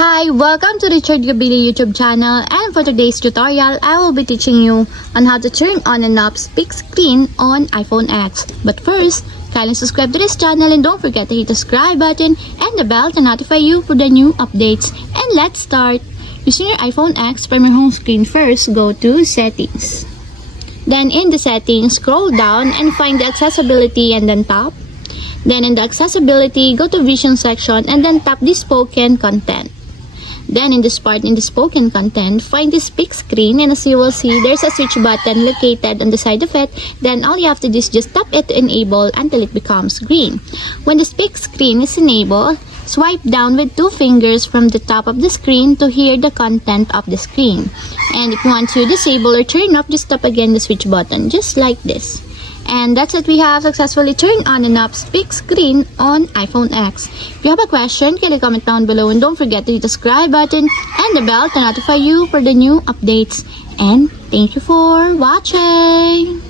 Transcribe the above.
Hi, welcome to the Richard Gabili YouTube channel, and for today's tutorial, I will be teaching you on how to turn on and off split screen on iPhone X. But first, kindly subscribe to this channel and don't forget to hit the subscribe button and the bell to notify you for the new updates. And let's start. Using your iPhone X, from your home screen first, go to Settings. Then in the settings, scroll down and find the accessibility and then tap. Then in the accessibility, go to vision section and then tap the spoken content. Then in this part, in the spoken content, find the speak screen, and as you will see, there's a switch button located on the side of it. Then all you have to do is just tap it to enable until it becomes green. When the speak screen is enabled, swipe down with two fingers from the top of the screen to hear the content of the screen. And if you want to disable or turn off, just tap again the switch button, just like this. And that's it, we have successfully turned on and off split screen on iPhone X. If you have a question, kindly comment down below and don't forget to hit the subscribe button and the bell to notify you for the new updates. And thank you for watching!